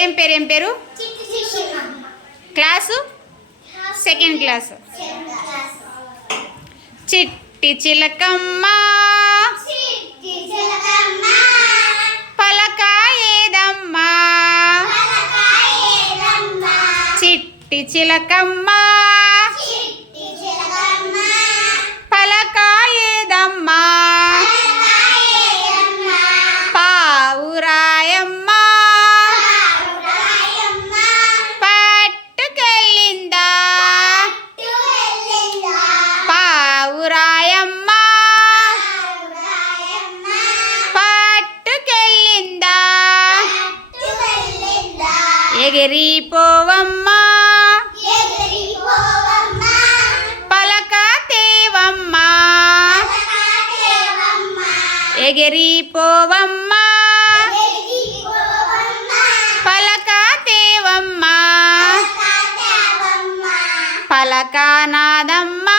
ఏం పేరు class second class. చిట్టి చిలకమ్మ పలక ఏదమ్మా, చిట్టి చిలకమ్మ పలక ఏదమ్మా, పావురాయమ్మ పట్టుకెళ్ళిందా, పావురాయమ్మ పట్టుకెళ్ళిందా, ఎగిరిపోవమ్మా పలక తేవమ్మా, ఎగిరిపోవమ్మా పలక తేవమ్మా, పలక నాదమ్మా